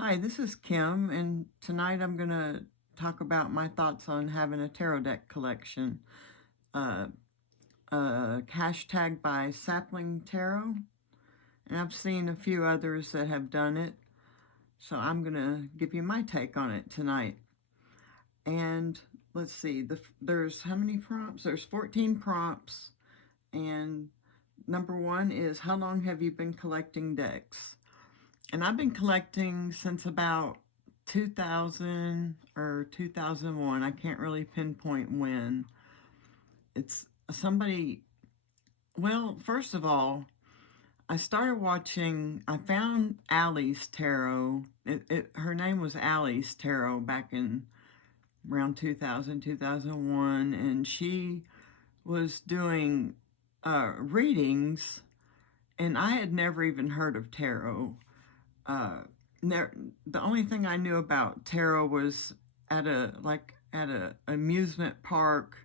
Hi, this is Kim, and tonight I'm going to talk about my thoughts on having a tarot deck collection. Uh, Hashtag by Sapling Tarot, and I've seen a few others that have done it, so I'm going to give you my take on it tonight. And let's see, there's how many prompts? There's 14 prompts, and number one is, how long have you been collecting decks? And I've been collecting since about 2000 or 2001. I can't really pinpoint when. It's somebody, well, first of all, I found Allie's Tarot. Her name was Allie's Tarot back in around 2000, 2001. And she was doing readings, and I had never even heard of tarot. uh, the only thing I knew about tarot was at a amusement park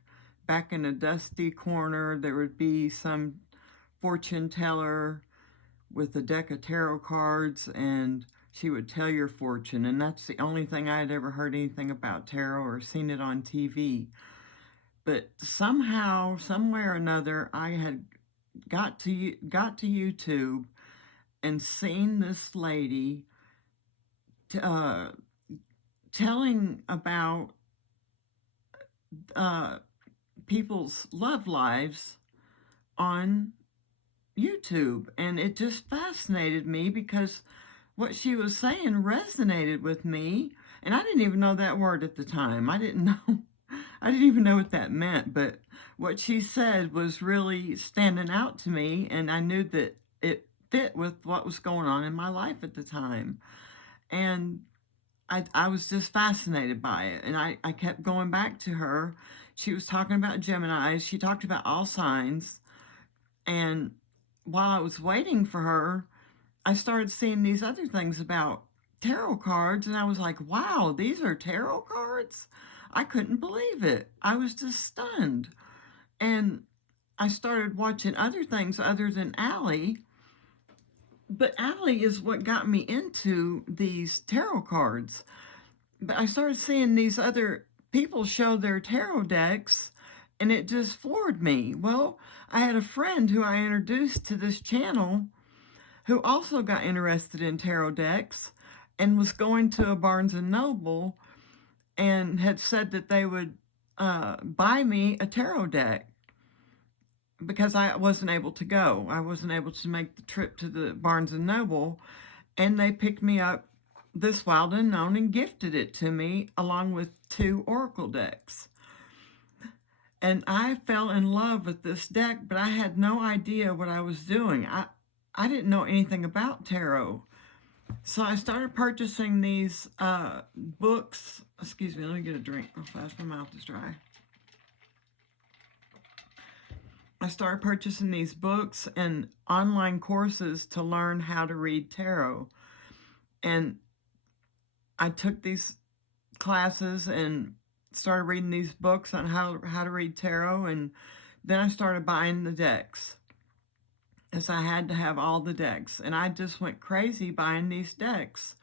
back in a dusty corner. There would be some fortune teller with a deck of tarot cards, and she would tell your fortune. And that's the only thing I had ever heard anything about tarot or seen it on TV. But somehow, some way or another, I had got to YouTube and seen this lady uh, telling about uh, people's love lives on YouTube. And it just fascinated me because what she was saying resonated with me. And I didn't even know that word at the time. I didn't know. I didn't even know what that meant. But what she said was really standing out to me. And I knew that it fit with what was going on in my life at the time. And I was just fascinated by it. And I kept going back to her. She was talking about Geminis. She talked about all signs. And while I was waiting for her, I started seeing these other things about tarot cards. And I was like, wow, these are tarot cards? I couldn't believe it. I was just stunned. And I started watching other things other than Allie. But Allie is what got me into these tarot cards. But I started seeing these other people show their tarot decks, and it just floored me. Well, I had a friend who I introduced to this channel who also got interested in tarot decks and was going to a Barnes and Noble and had said that they would buy me a tarot deck because I wasn't able to go. I wasn't able to make the trip to the Barnes and Noble, and they picked me up this Wild Unknown and gifted it to me along with 2 oracle decks. And I fell in love with this deck, but I had no idea what I was doing. I didn't know anything about tarot. So I started purchasing these books. Excuse me, let me get a drink real fast. My mouth is dry. I started purchasing these books and online courses to learn how to read tarot. And I took these classes and started reading these books on how to read tarot, and then I started buying the decks, as I had to have all the decks, and I just went crazy buying these decks.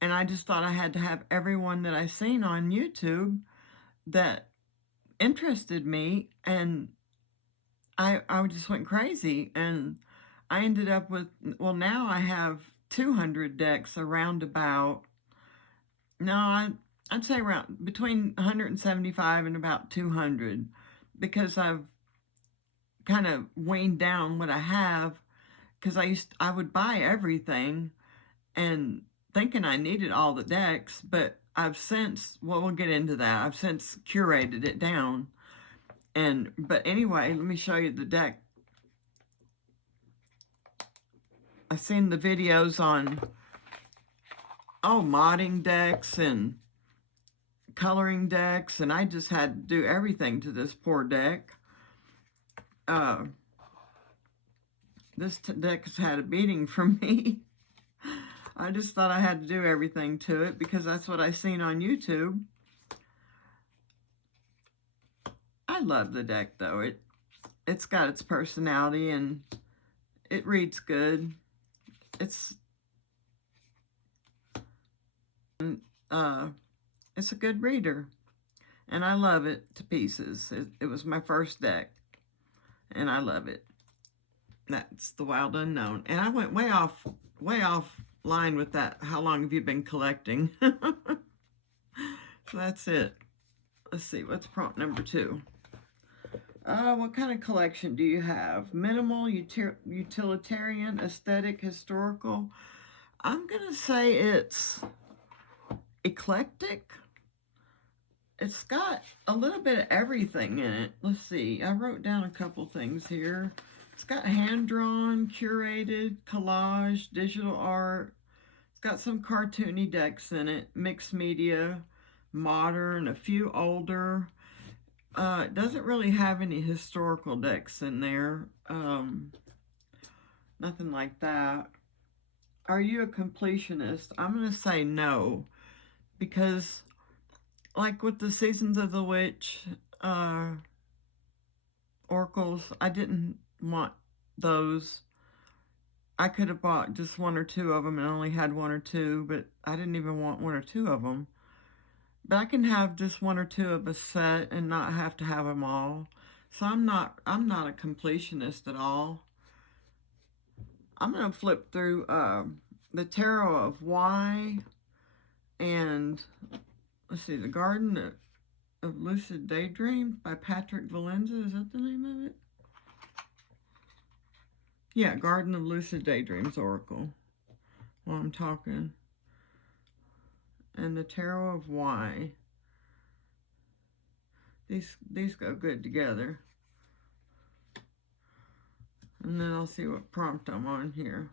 And I just thought I had to have everyone that I seen on YouTube that interested me, and I just went crazy. And I ended up with, well, now I have 200 decks, around about, no, I'd say around between 175 and about 200, because I've kind of weaned down what I have, because I would buy everything and thinking I needed all the decks, but I've since, well, we'll get into that. I've since curated it down. But anyway, let me show you the deck. I've seen the videos on, modding decks and coloring decks, and I just had to do everything to this poor deck. This deck has had a beating from me. I just thought I had to do everything to it because that's what I seen on YouTube. I love the deck though. It's got its personality and it reads good. It's uh, it's a good reader, and I love it to pieces. It was my first deck, and I love it. That's The Wild Unknown. And I went way off line with that. How long have you been collecting? So that's it. Let's see, what's prompt number 2? What kind of collection do you have? Minimal, utilitarian, aesthetic, historical? I'm going to say it's eclectic. It's got a little bit of everything in it. Let's see, I wrote down a couple things here. It's got hand-drawn, curated, collage, digital art. It's got some cartoony decks in it, mixed media, modern, a few older. It doesn't really have any historical decks in there. Nothing like that. Are you a completionist? I'm going to say no, because like with the Seasons of the Witch oracles, I didn't want those. I could have bought just 1 or 2 of them and only had 1 or 2, but I didn't even want 1 or 2 of them. But I can have just 1 or 2 of a set and not have to have them all. So I'm not a completionist at all. I'm going to flip through the Tarot of Why and, let's see, The Garden of Lucid Daydreams by Patrick Valenza. Is that the name of it? Yeah, Garden of Lucid Daydreams Oracle, while I'm talking. And the Tarot of Why. These go good together. And then I'll see what prompt I'm on here.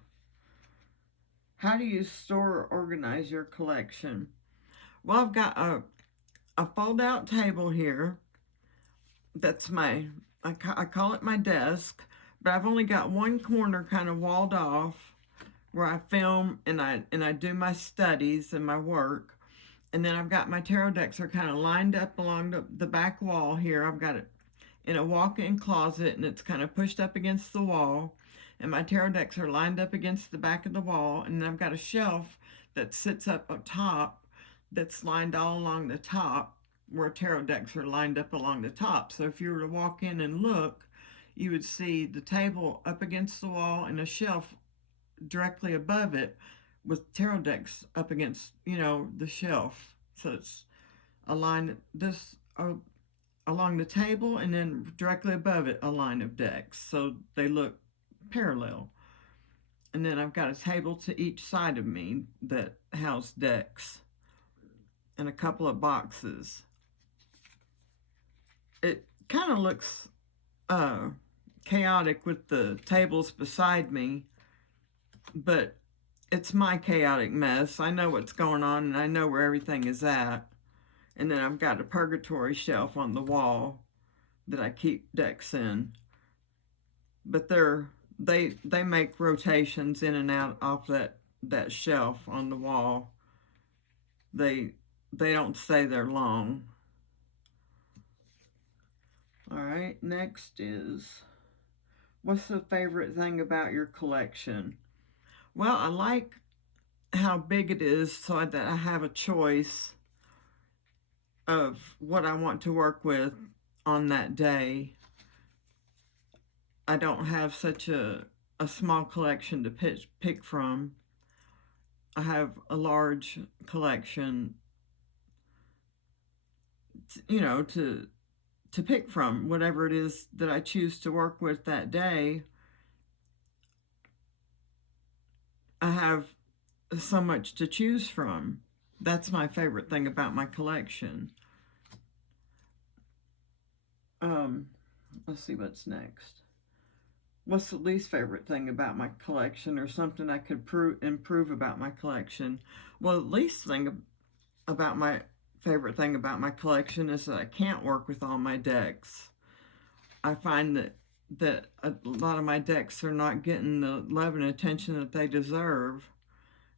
How do you store or organize your collection? Well, I've got a fold-out table here. That's I call it my desk, but I've only got one corner kind of walled off where I film and I do my studies and my work. And then I've got my tarot decks are kind of lined up along the back wall here. I've got it in a walk-in closet, and it's kind of pushed up against the wall. And my tarot decks are lined up against the back of the wall. And then I've got a shelf that sits up top that's lined all along the top, where tarot decks are lined up along the top. So if you were to walk in and look, you would see the table up against the wall and a shelf directly above it with tarot decks up against, the shelf. So it's a line along the table, and then directly above it a line of decks, so they look parallel. And then I've got a table to each side of me that house decks and a couple of boxes. It kind of looks chaotic with the tables beside me, but it's my chaotic mess. I know what's going on, and I know where everything is at. And then I've got a purgatory shelf on the wall that I keep decks in. But they make rotations in and out off that shelf on the wall. They don't stay there long. All right, next is, what's the favorite thing about your collection? Well, I like how big it is so that I have a choice of what I want to work with on that day. I don't have such a small collection to pick from. I have a large collection, to pick from, whatever it is that I choose to work with that day. I have so much to choose from. That's my favorite thing about my collection. Let's see what's next. What's the least favorite thing about my collection, or something I could improve about my collection? Well, the least thing about my favorite thing about my collection is that I can't work with all my decks. I find that a lot of my decks are not getting the love and attention that they deserve,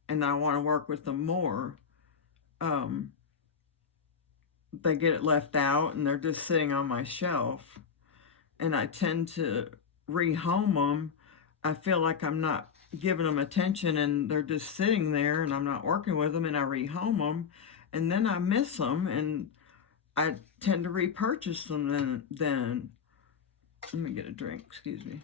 and I want to work with them more. They get left out, and they're just sitting on my shelf, and I tend to rehome them. I feel like I'm not giving them attention and they're just sitting there and I'm not working with them and I rehome them and then I miss them and I tend to repurchase them then let me get a drink, excuse me.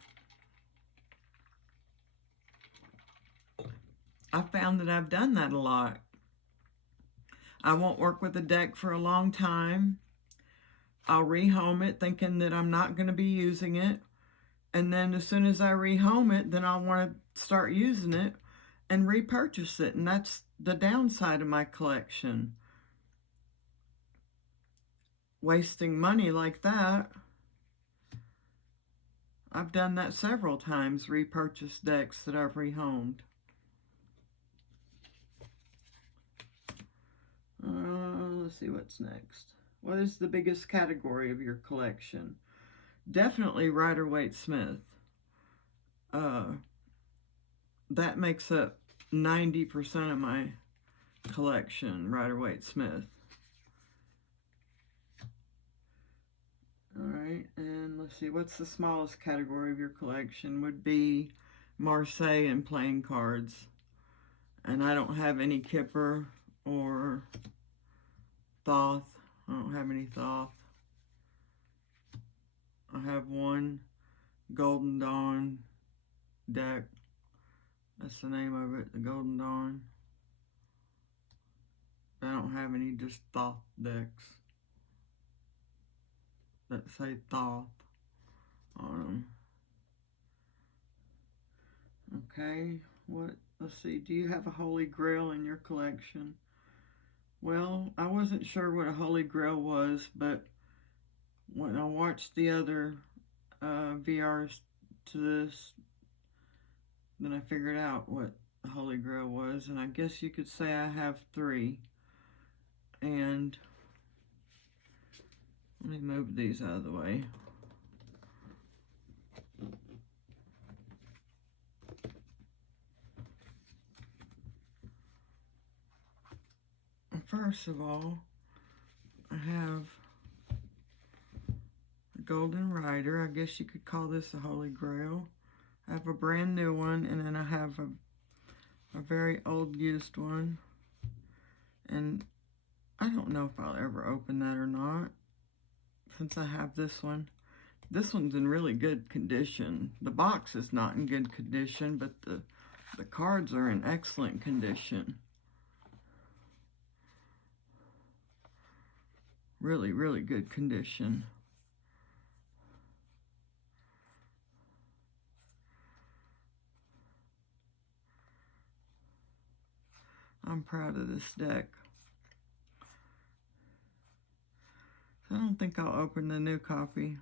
I found that I've done that a lot. I won't work with a deck for a long time. I'll rehome it thinking that I'm not going to be using it. And then as soon as I rehome it, then I'll want to start using it and repurchase it. And that's the downside of my collection. Wasting money like that. I've done that several times, repurchased decks that I've rehomed. Let's see what's next. What is the biggest category of your collection? Definitely Rider-Waite-Smith. That makes up 90% of my collection, Rider-Waite-Smith. Alright, and let's see, what's the smallest category of your collection? Would be Marseille and playing cards. And I don't have any Kipper or Thoth. I don't have any Thoth. I have one Golden Dawn deck. That's the name of it, the Golden Dawn. I don't have any just Thoth decks that say Thoth on them. Okay, let's see, do you have a Holy Grail in your collection? Well, I wasn't sure what a Holy Grail was, but when I watched the other VRs to this, then I figured out what the Holy Grail was, and I guess you could say I have 3. And let me move these out of the way. First of all, I have a Golden Rider. I guess you could call this a Holy Grail. I have a brand new one, and then I have a very old used one. And I don't know if I'll ever open that or not, since I have this one. This one's in really good condition. The box is not in good condition, but the cards are in excellent condition. Really, really good condition. I'm proud of this deck. I don't think I'll open the new copy.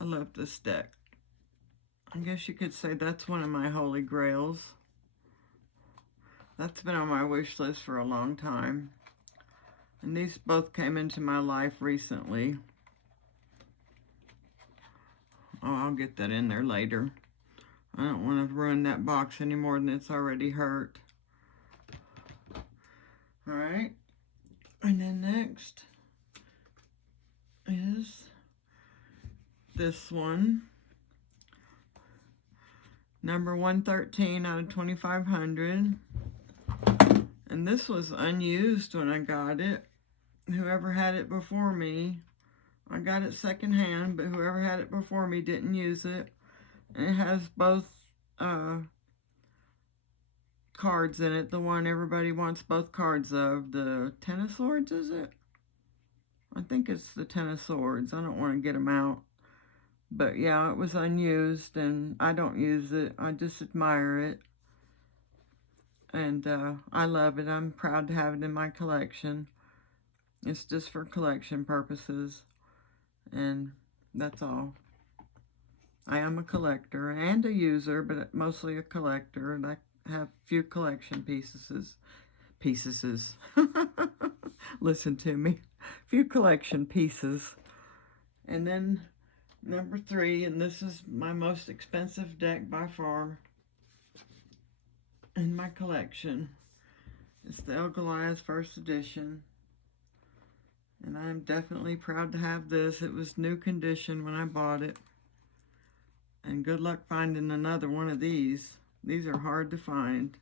I love this deck. I guess you could say that's one of my Holy Grails. That's been on my wish list for a long time. And these both came into my life recently. Oh, I'll get that in there later. I don't want to ruin that box any more than it's already hurt. Alright. And then next is this one. Number 113 out of 2,500. And this was unused when I got it. Whoever had it before me, I got it secondhand, but whoever had it before me didn't use it. And it has both cards in it. The one everybody wants both cards of. The Ten of Swords, is it? I think it's the Ten of Swords. I don't want to get them out. But yeah, it was unused, and I don't use it. I just admire it. And I love it. I'm proud to have it in my collection. It's just for collection purposes. And that's all. I am a collector and a user, but mostly a collector. And I have few collection pieces. Listen to me. Few collection pieces. And then number 3, and this is my most expensive deck by far in my collection. It's the El Goliath First Edition. And I'm definitely proud to have this. It was new condition when I bought it. And good luck finding another one of these. These are hard to find.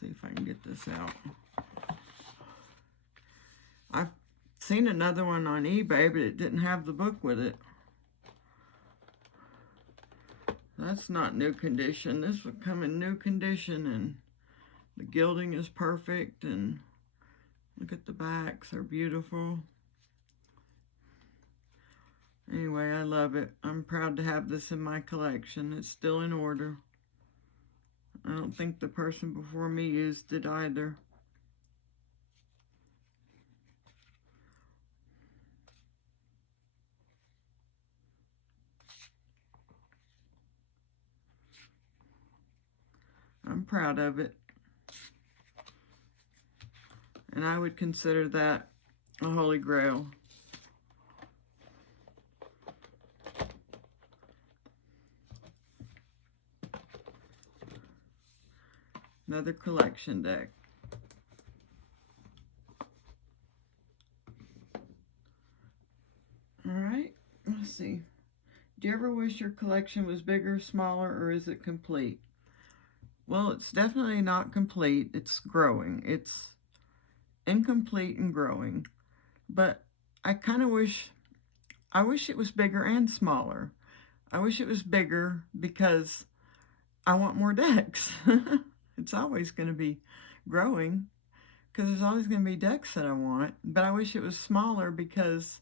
See if I can get this out. I've seen another one on eBay, but it didn't have the book with it. That's not new condition. This would come in new condition, and the gilding is perfect, and look at the backs. They're beautiful. Anyway, I love it. I'm proud to have this in my collection. It's still in order. I don't think the person before me used it either. I'm proud of it. And I would consider that a holy grail. Another collection deck. Alright, let's see. Do you ever wish your collection was bigger, smaller, or is it complete? Well, it's definitely not complete. It's growing. It's incomplete and growing. But I kind of wish it was bigger and smaller. I wish it was bigger because I want more decks. It's always going to be growing because there's always going to be decks that I want. But I wish it was smaller because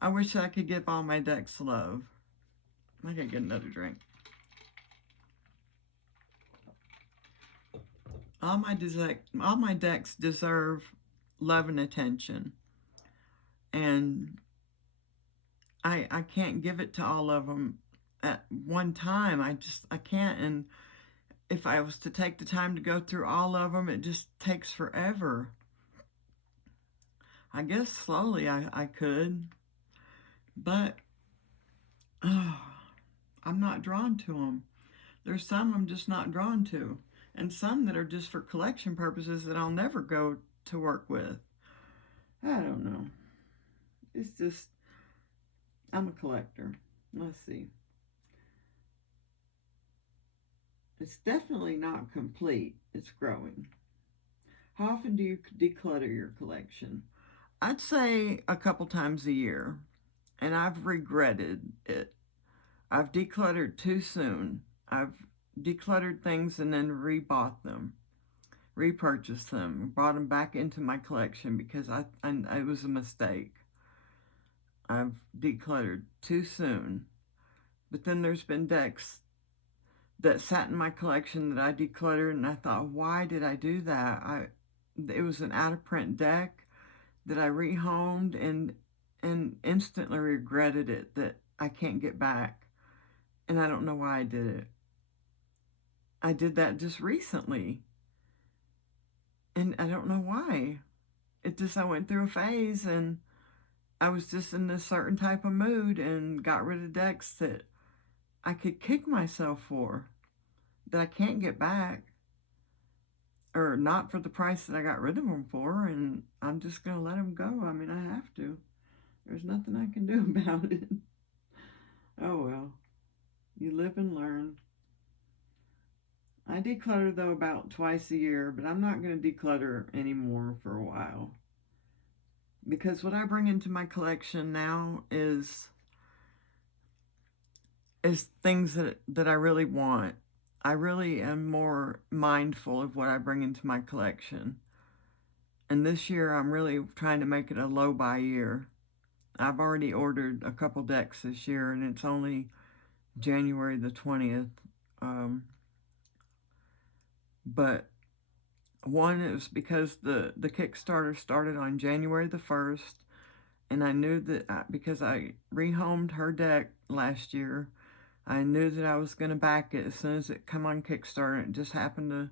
I wish I could give all my decks love. I could get another drink. All my decks deserve love and attention. And I can't give it to all of them at one time. I can't. And if I was to take the time to go through all of them, it just takes forever. I guess slowly I could, but I'm not drawn to them. There's some I'm just not drawn to, and some that are just for collection purposes that I'll never go to work with. I don't know. It's just, I'm a collector. Let's see. It's definitely not complete. It's growing. How often do you declutter your collection? I'd say a couple times a year, and I've regretted it. I've decluttered too soon. I've decluttered things and then rebought them, repurchased them, brought them back into my collection because it was a mistake. I've decluttered too soon. But then there's been decks that sat in my collection that I decluttered, and I thought, why did I do that? It was an out of print deck that I rehomed and instantly regretted it that I can't get back. And I don't know why I did it. I did that just recently. And I don't know why. I went through a phase and I was just in this certain type of mood and got rid of decks that I could kick myself for, that I can't get back. Or not for the price that I got rid of them for, and I'm just going to let them go. I mean, I have to. There's nothing I can do about it. Oh well. You live and learn. I declutter, though, about twice a year, but I'm not going to declutter anymore for a while. Because what I bring into my collection now is things that I really want. I really am more mindful of what I bring into my collection. And this year, I'm really trying to make it a low buy year. I've already ordered a couple decks this year, and it's only January the 20th. But one is because the Kickstarter started on January the 1st, and I knew that because I rehomed her deck last year, I knew that I was going to back it as soon as it come on Kickstarter. It just happened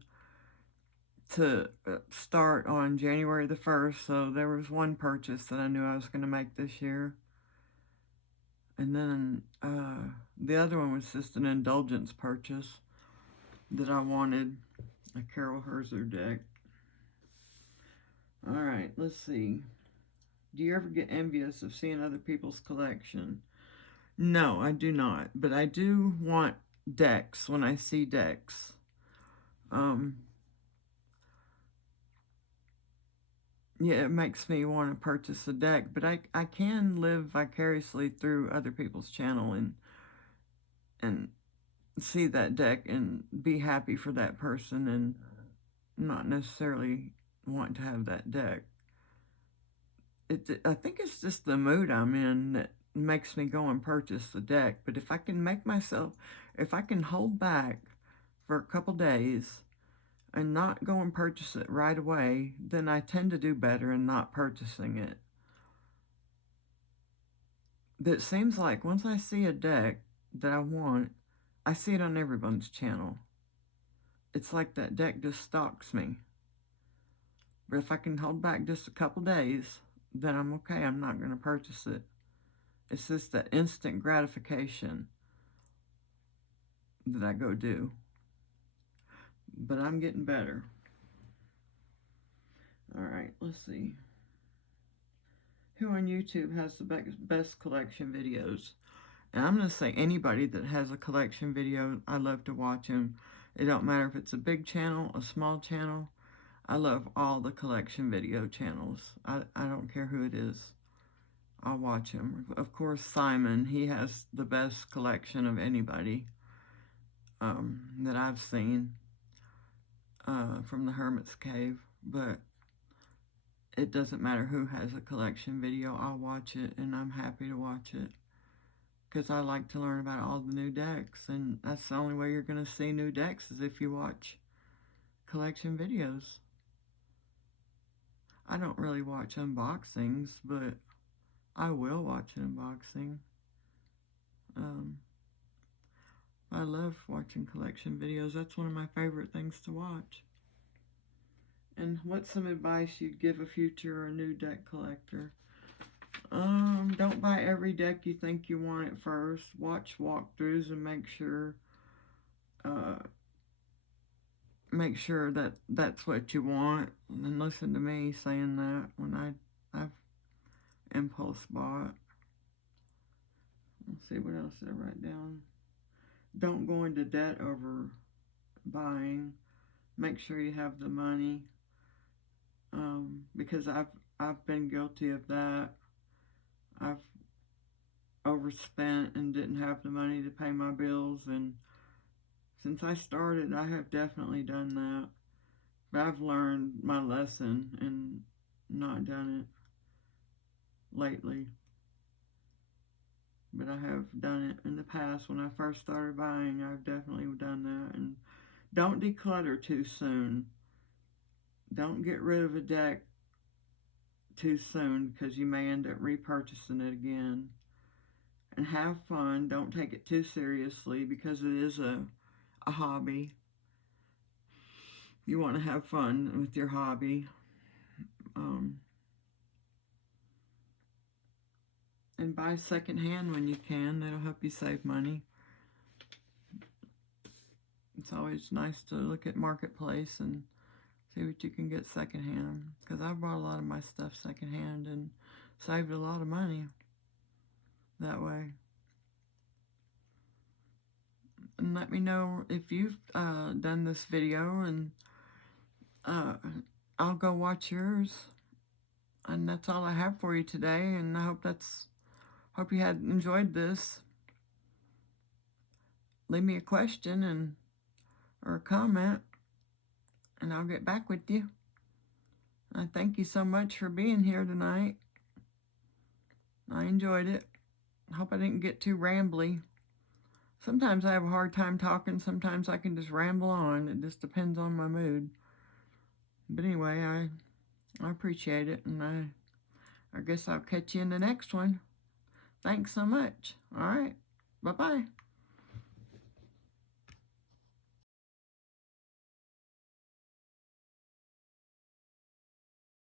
to start on January the 1st, so there was one purchase that I knew I was going to make this year. And then the other one was just an indulgence purchase that I wanted, a Carol Herzer deck. All right, let's see. Do you ever get envious of seeing other people's collection? No, I do not. But I do want decks when I see decks. Um, yeah, it makes me want to purchase a deck, but I can live vicariously through other people's channel and see that deck and be happy for that person and not necessarily want to have that deck. I think it's just the mood I'm in that makes me go and purchase the deck. But if I can if I can hold back for a couple days and not go and purchase it right away, then I tend to do better in not purchasing it. But it seems like once I see a deck that I want, I see it on everyone's channel. It's like that deck just stalks me. But if I can hold back just a couple days, then I'm okay. I'm not going to purchase it. It's just that instant gratification that I go do. But I'm getting better. All right, let's see. Who on YouTube has the best collection videos? And I'm going to say anybody that has a collection video, I love to watch them. It don't matter if it's a big channel, a small channel. I love all the collection video channels. I don't care who it is. I'll watch him. Of course, Simon, he has the best collection of anybody that I've seen from the Hermit's Cave. But it doesn't matter who has a collection video. I'll watch it, and I'm happy to watch it. Because I like to learn about all the new decks, and that's the only way you're going to see new decks is if you watch collection videos. I don't really watch unboxings, but I will watch an unboxing. I love watching collection videos. That's one of my favorite things to watch. And what's some advice you'd give a future or new deck collector? Don't buy every deck you think you want at first. Watch walkthroughs and make sure that that's what you want. And listen to me saying that when I've impulse bought. Let's see, what else did I write down? Don't go into debt over buying. Make sure you have the money. Because I've been guilty of that. I've overspent and didn't have the money to pay my bills, and since I started, I have definitely done that. But I've learned my lesson and not done it lately. But I have done it in the past. When I first started buying, I've definitely done that. And don't declutter too soon. Don't get rid of a deck too soon, because you may end up repurchasing it again. And have fun. Don't take it too seriously, because it is a hobby. You want to have fun with your hobby. And buy secondhand when you can. That'll help you save money. It's always nice to look at Marketplace and see what you can get secondhand, because I bought a lot of my stuff secondhand and saved a lot of money that way. And let me know if you've done this video, and I'll go watch yours. And that's all I have for you today, and I hope you had enjoyed this. Leave me a question or a comment, and I'll get back with you. I thank you so much for being here tonight. I enjoyed it. I hope I didn't get too rambly. Sometimes I have a hard time talking. Sometimes I can just ramble on. It just depends on my mood. But anyway, I appreciate it, and I guess I'll catch you in the next one. Thanks so much. All right. Bye-bye.